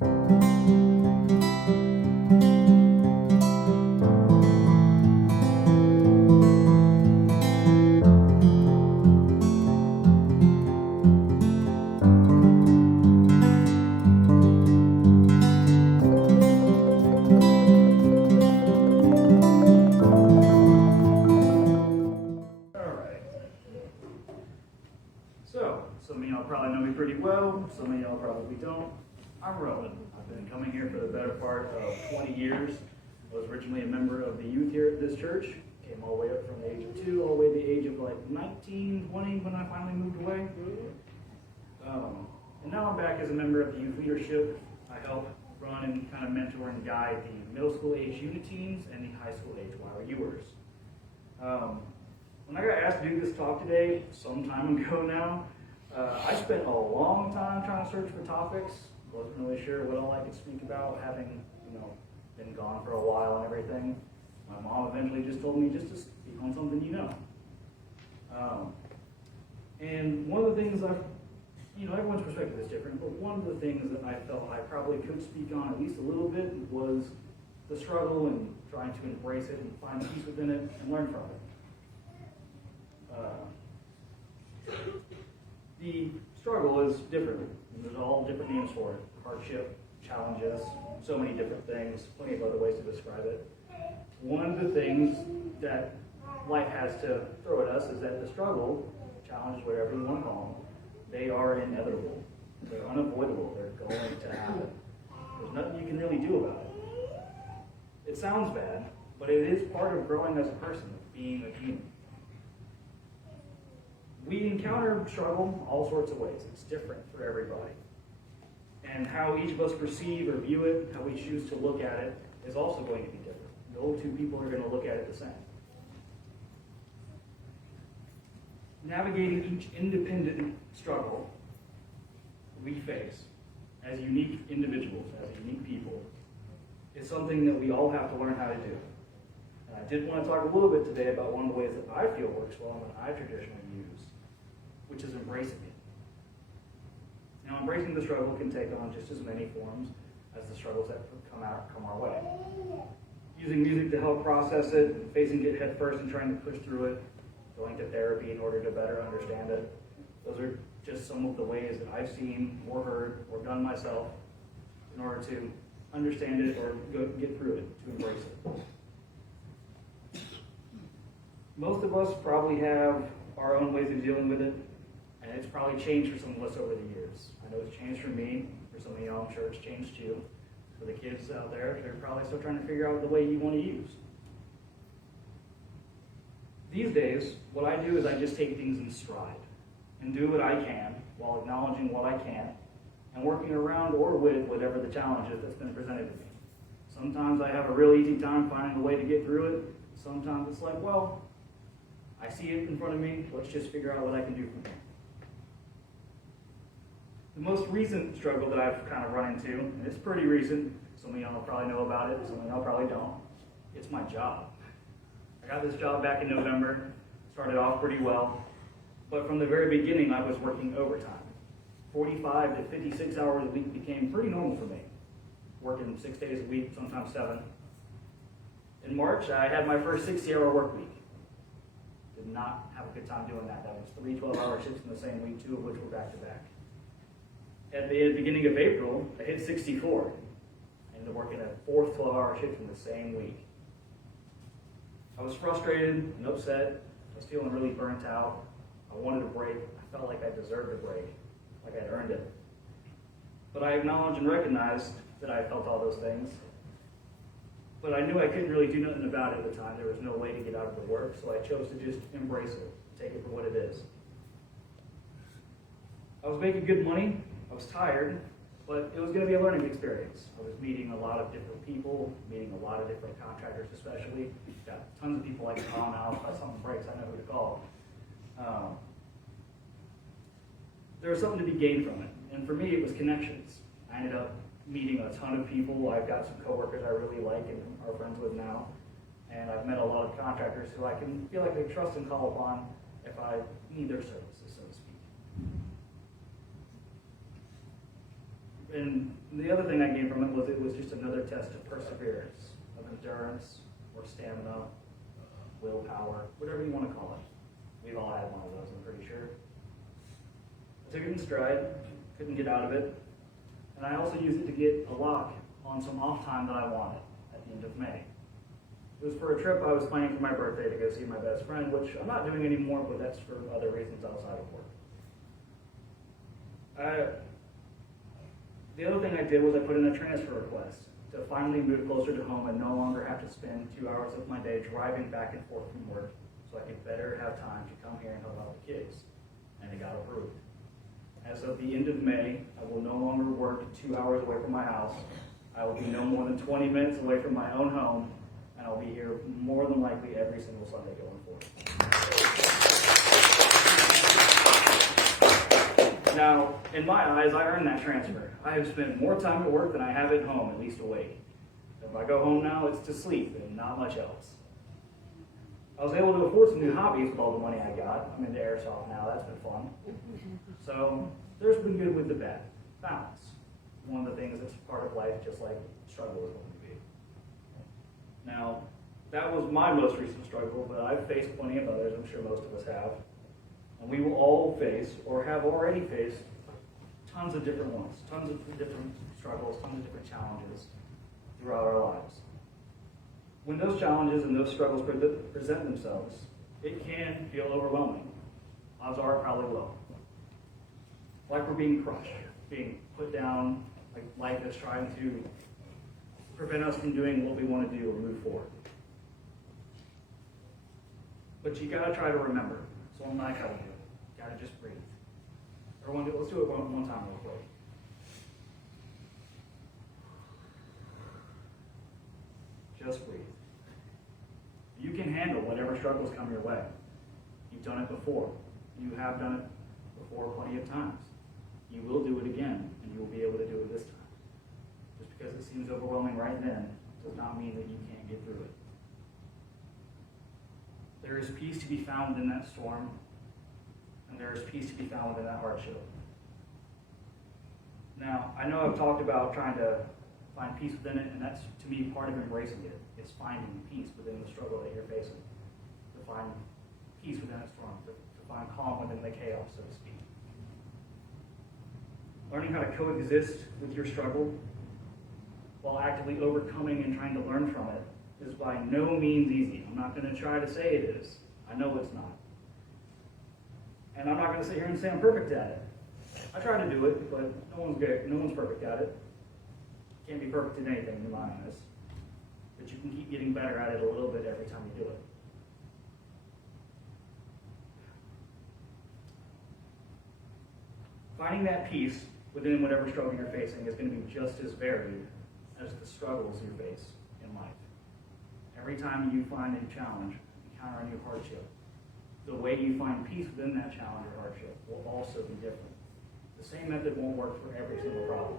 Some of y'all probably know me pretty well, some of y'all probably don't. I'm Rowan. I've been coming here for the better part of 20 years. I was originally a member of the youth here at this church. Came all the way up from the age of 2, all the way to the age of like 19, 20 when I finally moved away. And now I'm back as a member of the youth leadership. I help run and kind of mentor and guide the middle school age unit teams and the high school age YRUers. When I got asked to do this talk today, some time ago now, I spent a long time trying to search for topics. Wasn't really sure what all I could speak about, having been gone for a while and everything. My mom eventually just told me just to speak on something you know. And one of the things everyone's perspective is different, but one of the things that I felt I probably could speak on at least a little bit was the struggle and trying to embrace it and find peace within it and learn from it. The struggle is different. There's all different names for it. Hardship, challenges, so many different things, plenty of other ways to describe it. One of the things that life has to throw at us is that the struggle, challenges, whatever you want to call them, they are inevitable. They're unavoidable. They're going to happen. There's nothing you can really do about it. It sounds bad, but it is part of growing as a person, being a human. We encounter struggle all sorts of ways. It's different for everybody. And how each of us perceive or view it, how we choose to look at it, is also going to be different. No two people are going to look at it the same. Navigating each independent struggle we face as unique individuals, as unique people, is something that we all have to learn how to do. And I did want to talk a little bit today about one of the ways that I feel works well and that I traditionally use, which is embracing it. Now, embracing the struggle can take on just as many forms as the struggles that come our way. Using music to help process it, facing it head first and trying to push through it, going to therapy in order to better understand it. Those are just some of the ways that I've seen or heard or done myself in order to understand it or get through it, to embrace it. Most of us probably have our own ways of dealing with it, and it's probably changed for some of us over the years. I know it's changed for me. For some of y'all, I'm sure it's changed too. For the kids out there, they're probably still trying to figure out the way you want to use. These days, what I do is I just take things in stride and do what I can while acknowledging what I can't and working around or with whatever the challenge is that's been presented to me. Sometimes I have a real easy time finding a way to get through it. Sometimes it's like, well, I see it in front of me. Let's just figure out what I can do from here. The most recent struggle that I've kind of run into, and it's pretty recent, some of y'all probably know about it, some of y'all probably don't, it's my job. I got this job back in November, started off pretty well, but from the very beginning I was working overtime. 45 to 56 hours a week became pretty normal for me, working 6 days a week, sometimes 7. In March, I had my first 60-hour work week. Did not have a good time doing that. That was 3 12-hour shifts in the same week, 2 of which were back-to-back. At the beginning of April, I hit 64. I ended up working a 4th 12-hour shift in the same week. I was frustrated and upset. I was feeling really burnt out. I wanted a break. I felt like I deserved a break, like I'd earned it. But I acknowledged and recognized that I felt all those things. But I knew I couldn't really do nothing about it at the time. There was no way to get out of the work, so I chose to just embrace it, take it for what it is. I was making good money. I was tired, but it was going to be a learning experience. I was meeting a lot of different people, meeting a lot of different contractors especially. Got tons of people like to call now. If something breaks, I know who to call. There was something to be gained from it, and for me it was connections. I ended up meeting a ton of people. I've got some coworkers I really like and are friends with now, and I've met a lot of contractors who I can feel like I trust and call upon if I need their services, so to speak. And the other thing I gained from it was just another test of perseverance, of endurance, or stamina, willpower, whatever you want to call it. We've all had one of those, I'm pretty sure. I took it in stride, couldn't get out of it, and I also used it to get a lock on some off time that I wanted at the end of May. It was for a trip I was planning for my birthday to go see my best friend, which I'm not doing anymore, but that's for other reasons outside of work. The other thing I did was I put in a transfer request to finally move closer to home and no longer have to spend 2 hours of my day driving back and forth from work, so I could better have time to come here and help out the kids. And it got approved. As of the end of May, I will no longer work 2 hours away from my house. I will be no more than 20 minutes away from my own home, and I'll be here more than likely every single Sunday going forward. Now, in my eyes, I earned that transfer. I have spent more time at work than I have at home, at least awake. If I go home now, it's to sleep and not much else. I was able to afford some new hobbies with all the money I got. I'm into airsoft now, that's been fun. So, there's been good with the bad. Balance. One of the things that's part of life, just like struggle is going to be. Now, that was my most recent struggle, but I've faced plenty of others, I'm sure most of us have. And we will all face, or have already faced, tons of different ones, tons of different struggles, tons of different challenges throughout our lives. When those challenges and those struggles present themselves, it can feel overwhelming. Odds are it probably will. Like we're being crushed, being put down, like life is trying to prevent us from doing what we want to do or move forward. But you gotta try to remember. So I'm not telling you. Gotta just breathe. Everyone, let's do it one time real quick. Just breathe. You can handle whatever struggles come your way. You've done it before. You have done it before plenty of times. You will do it again, and you will be able to do it this time. Just because it seems overwhelming right then does not mean that you can't get through it. There is peace to be found in that storm, and there is peace to be found in that hardship. Now, I know I've talked about trying to find peace within it, and that's, to me, part of embracing it. It's finding peace within the struggle that you're facing, to find peace within that storm, to find calm within the chaos, so to speak. Learning how to coexist with your struggle while actively overcoming and trying to learn from it is by no means easy. I'm not going to try to say it is. I know it's not. And I'm not going to sit here and say I'm perfect at it. I try to do it, but no one's good. No one's perfect at it. Can't be perfect in anything, in my eyes. But you can keep getting better at it a little bit every time you do it. Finding that peace within whatever struggle you're facing is going to be just as varied as the struggles you face in life. Every time you find a challenge, encounter a new hardship, the way you find peace within that challenge or hardship will also be different. The same method won't work for every single problem.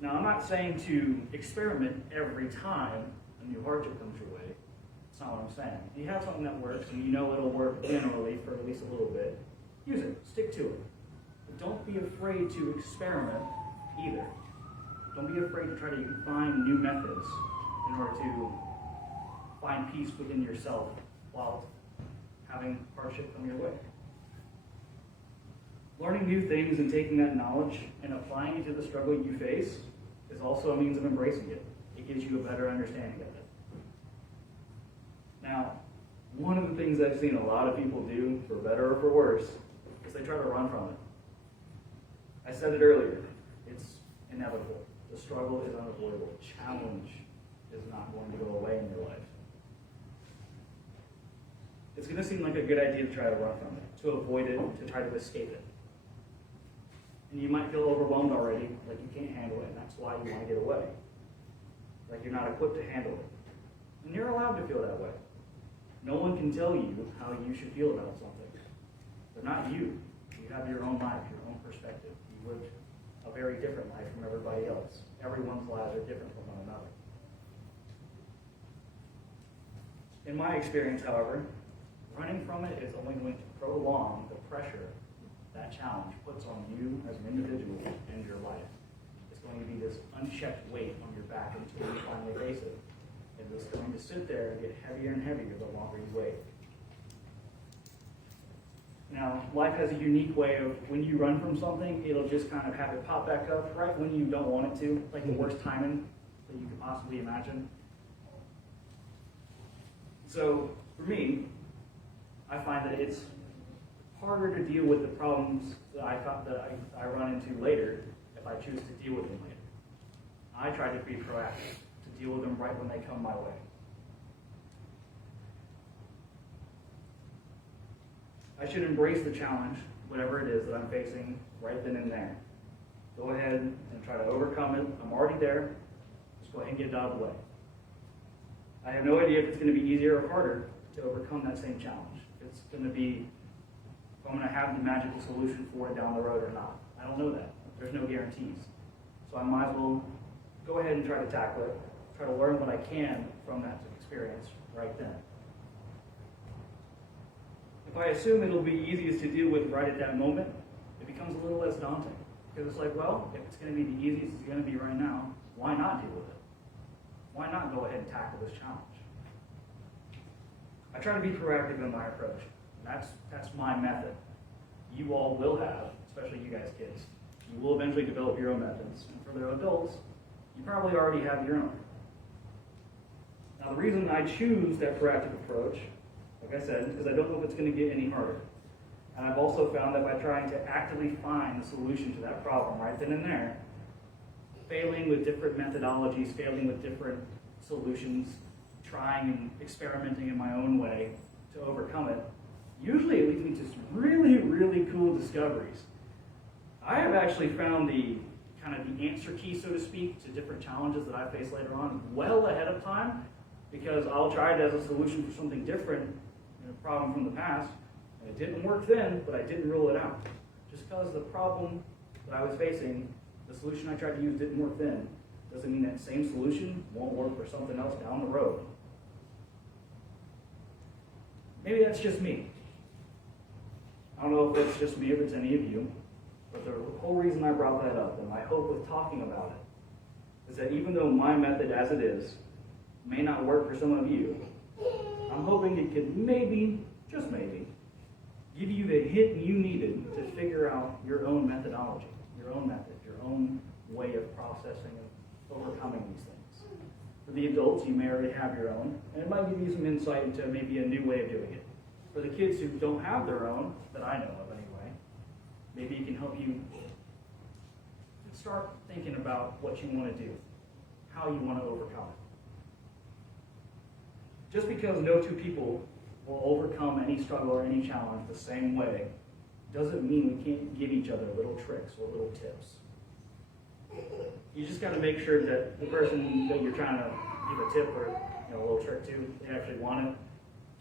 Now, I'm not saying to experiment every time a new hardship comes your way. That's not what I'm saying. If you have something that works and you know it'll work generally for at least a little bit, use it. Stick to it. But don't be afraid to experiment either. Don't be afraid to try to find new methods in order to find peace within yourself while having hardship come your way. Learning new things and taking that knowledge and applying it to the struggle you face is also a means of embracing it. It gives you a better understanding of it. Now, one of the things I've seen a lot of people do, for better or for worse, is they try to run from it. I said it earlier, it's inevitable. The struggle is unavoidable. Challenge is not going to go away in your life. It's going to seem like a good idea to try to run from it, to avoid it, to try to escape it. And you might feel overwhelmed already, like you can't handle it, and that's why you want to get away. Like you're not equipped to handle it. And you're allowed to feel that way. No one can tell you how you should feel about something. But not you. You have your own life, your own perspective. You live a very different life from everybody else. Everyone's lives are different from one another. In my experience, however, running from it is only going to prolong the pressure that challenge puts on you as an individual and your life. It's going to be this unchecked weight on your back until you finally face it. And it's going to sit there and get heavier and heavier the longer you wait. Now, life has a unique way of when you run from something, it'll just kind of have it pop back up right when you don't want it to, like the worst timing that you could possibly imagine. So, for me, I find that it's harder to deal with the problems that I run into later if I choose to deal with them later. I try to be proactive, to deal with them right when they come my way. I should embrace the challenge, whatever it is that I'm facing right then and there. Go ahead and try to overcome it. I'm already there. Just go ahead and get it out of the way. I have no idea if it's going to be easier or harder to overcome that same challenge. If it's going to be, if I'm going to have the magical solution for it down the road or not. I don't know that. There's no guarantees. So I might as well go ahead and try to tackle it, try to learn what I can from that experience right then. If I assume it'll be easiest to deal with right at that moment, it becomes a little less daunting. Because it's like, well, if it's going to be the easiest it's going to be right now, why not deal with it? Why not go ahead and tackle this challenge? I try to be proactive in my approach. That's my method. You all will have, especially you guys kids, you will eventually develop your own methods. And for the adults, you probably already have your own. Now, the reason I choose that proactive approach, like I said, is because I don't know if it's going to get any harder. And I've also found that by trying to actively find the solution to that problem right then and there, failing with different methodologies, failing with different solutions, trying and experimenting in my own way to overcome it, usually it leads me to some really, really cool discoveries. I have actually found the kind of the answer key, so to speak, to different challenges that I face later on well ahead of time, because I'll try it as a solution for something different, a problem from the past, and it didn't work then, but I didn't rule it out. Just because the problem that I was facing, the solution I tried to use didn't work then, doesn't mean that same solution won't work for something else down the road. Maybe that's just me. I don't know if it's just me or if it's any of you, but the whole reason I brought that up, and my hope with talking about it, is that even though my method as it is may not work for some of you, I'm hoping it could maybe, just maybe, give you the hit you needed to figure out your own methodology, your own method, your own way of processing and overcoming these things. For the adults, you may already have your own, and it might give you some insight into maybe a new way of doing it. For the kids who don't have their own, that I know of anyway, maybe it can help you start thinking about what you want to do, how you want to overcome it. Just because no two people will overcome any struggle or any challenge the same way doesn't mean we can't give each other little tricks or little tips. You just got to make sure that the person that you're trying to give a tip or a little trick to, they actually want it.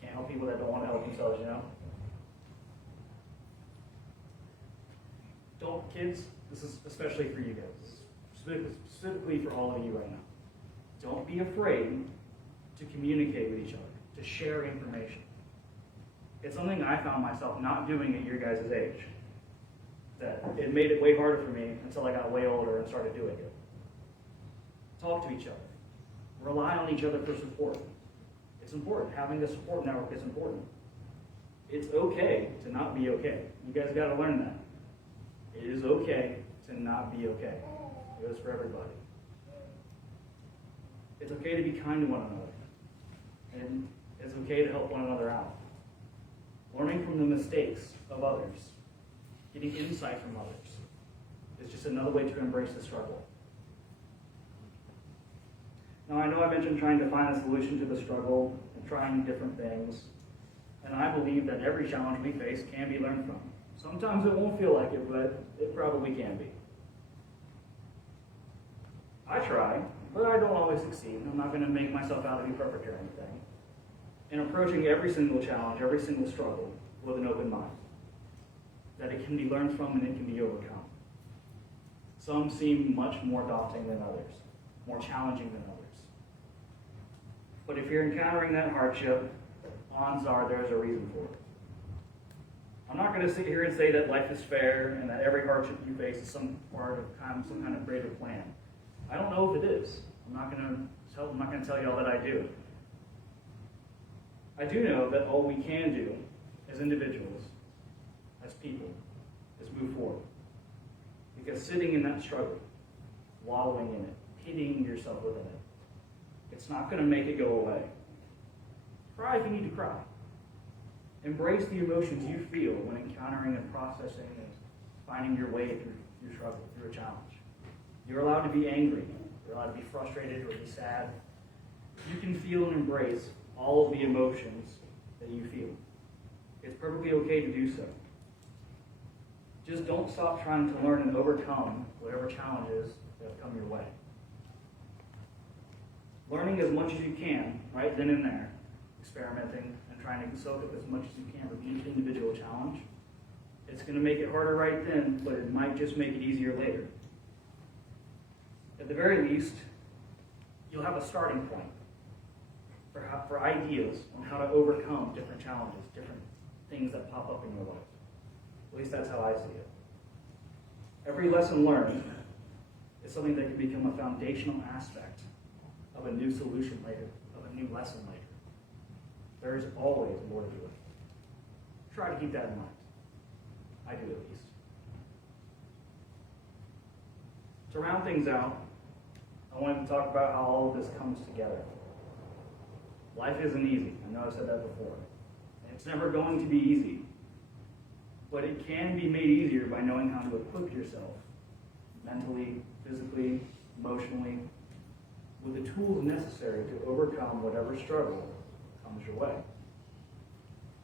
Can't help people that don't want to help themselves, Don't, kids, this is especially for you guys, specifically for all of you right now. Don't be afraid to communicate with each other, to share information. It's something I found myself not doing at your guys' age. That it made it way harder for me until I got way older and started doing it. Talk to each other. Rely on each other for support. It's important. Having a support network is important. It's okay to not be okay. You guys got to learn that. It is okay to not be okay. It goes for everybody. It's okay to be kind to one another. And it's okay to help one another out. Learning from the mistakes of others, getting insight from others, is just another way to embrace the struggle. Now, I know I mentioned trying to find a solution to the struggle and trying different things, and I believe that every challenge we face can be learned from. Sometimes it won't feel like it, but it probably can be. I try, but I don't always succeed. I'm not going to make myself out to be perfect or anything. And approaching every single challenge, every single struggle with an open mind, that it can be learned from and it can be overcome. Some seem much more daunting than others, more challenging than others. But if you're encountering that hardship, odds are there's a reason for it. I'm not going to sit here and say that life is fair and that every hardship you face is some part of some kind of greater plan. I don't know if it is. I'm not going to tell you all that I do. I do know that all we can do as individuals, as people, is move forward. Because sitting in that struggle, wallowing in it, pitying yourself within it, it's not going to make it go away. Cry if you need to cry. Embrace the emotions you feel when encountering and processing and finding your way through your struggle, through a challenge. You're allowed to be angry. You're allowed to be frustrated or be sad. You can feel and embrace all of the emotions that you feel. It's perfectly okay to do so. Just don't stop trying to learn and overcome whatever challenges that have come your way. Learning as much as you can, right then and there, experimenting and trying to soak up as much as you can with each individual challenge. It's going to make it harder right then, but it might just make it easier later. At the very least, you'll have a starting point for ideas on how to overcome different challenges, different things that pop up in your life. At least that's how I see it. Every lesson learned is something that can become a foundational aspect of a new solution later, of a new lesson later. There is always more to it. Try to keep that in mind. I do, at least. To round things out, I wanted to talk about how all of this comes together. Life isn't easy. I know I've said that before. It's never going to be easy. But it can be made easier by knowing how to equip yourself mentally, physically, emotionally, with the tools necessary to overcome whatever struggle comes your way.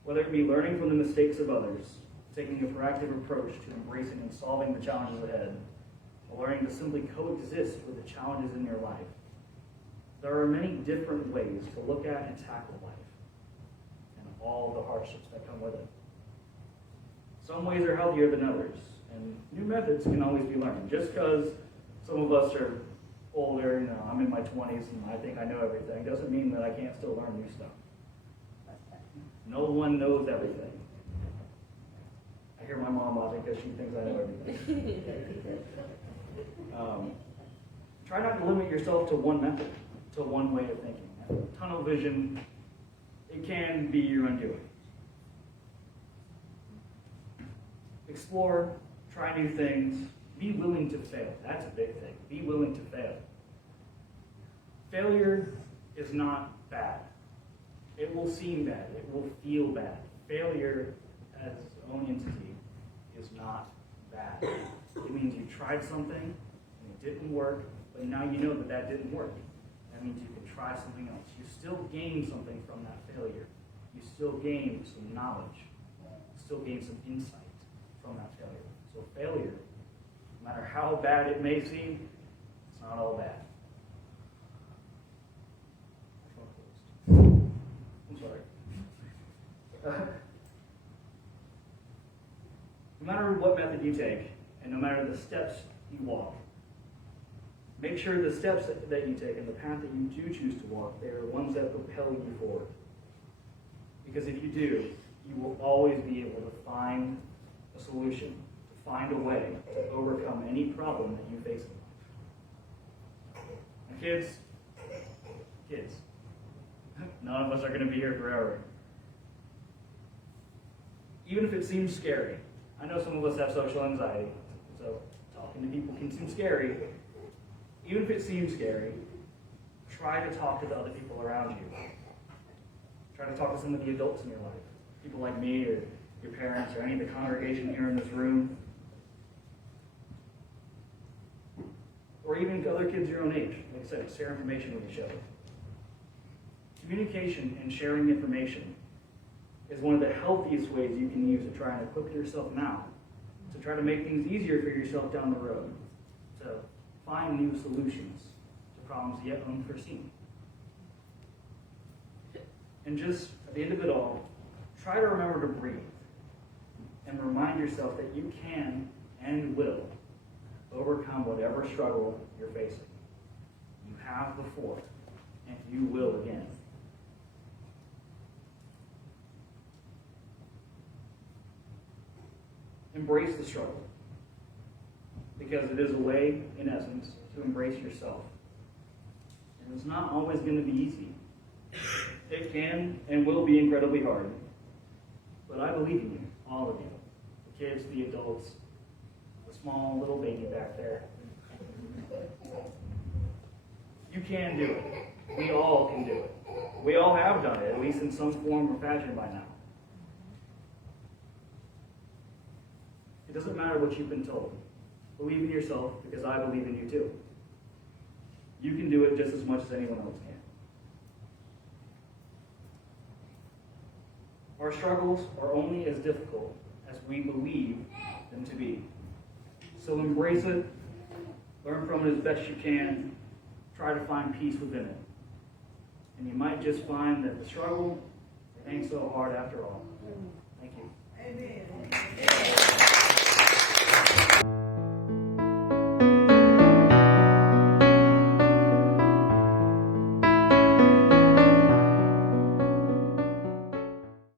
Whether it be learning from the mistakes of others, taking a proactive approach to embracing and solving the challenges ahead, or learning to simply coexist with the challenges in your life, there are many different ways to look at and tackle life and all the hardships that come with it. Some ways are healthier than others, and new methods can always be learned. Just because some of us are older, I'm in my 20s and I think I know everything, doesn't mean that I can't still learn new stuff. No one knows everything. I hear my mom laughing because she thinks I know everything. Try not to limit yourself to one method, to one way of thinking. Tunnel vision, it can be your undoing. Explore, try new things, be willing to fail. That's a big thing. Be willing to fail. Failure is not bad. It will seem bad. It will feel bad. Failure as its own entity is not bad. It means you tried something and it didn't work, but now you know that that didn't work. That means you can try something else. You still gain something from that failure. You still gain some knowledge. You still gain some insight from that failure. So failure, no matter how bad it may seem, it's not all bad. I'm sorry. No matter what method you take, and no matter the steps you walk, make sure the steps that you take and the path that you do choose to walk, they are ones that propel you forward. Because if you do, you will always be able to find a solution, to find a way to overcome any problem that you face in life. And kids, none of us are going to be here forever. Even if it seems scary, I know some of us have social anxiety, so talking to people can seem scary. Even if it seems scary, try to talk to the other people around you. Try to talk to some of the adults in your life, people like me or your parents or any of the congregation here in this room, or even other kids your own age. Like I said, share information with each other. Communication and sharing information is one of the healthiest ways you can use to try and equip yourself now, to try to make things easier for yourself down the road, to find new solutions to problems yet unforeseen. And just at the end of it all, try to remember to breathe and remind yourself that you can and will overcome whatever struggle you're facing. You have before, and you will again. Embrace the struggle, because it is a way, in essence, to embrace yourself. And it's not always going to be easy. It can and will be incredibly hard. But I believe in you, all of you. The kids, the adults, the small little baby back there. You can do it. We all can do it. We all have done it, at least in some form or fashion by now. It doesn't matter what you've been told. Believe in yourself, because I believe in you too. You can do it just as much as anyone else can. Our struggles are only as difficult as we believe them to be. So embrace it, learn from it as best you can, try to find peace within it. And you might just find that the struggle ain't so hard after all. Thank you. Amen.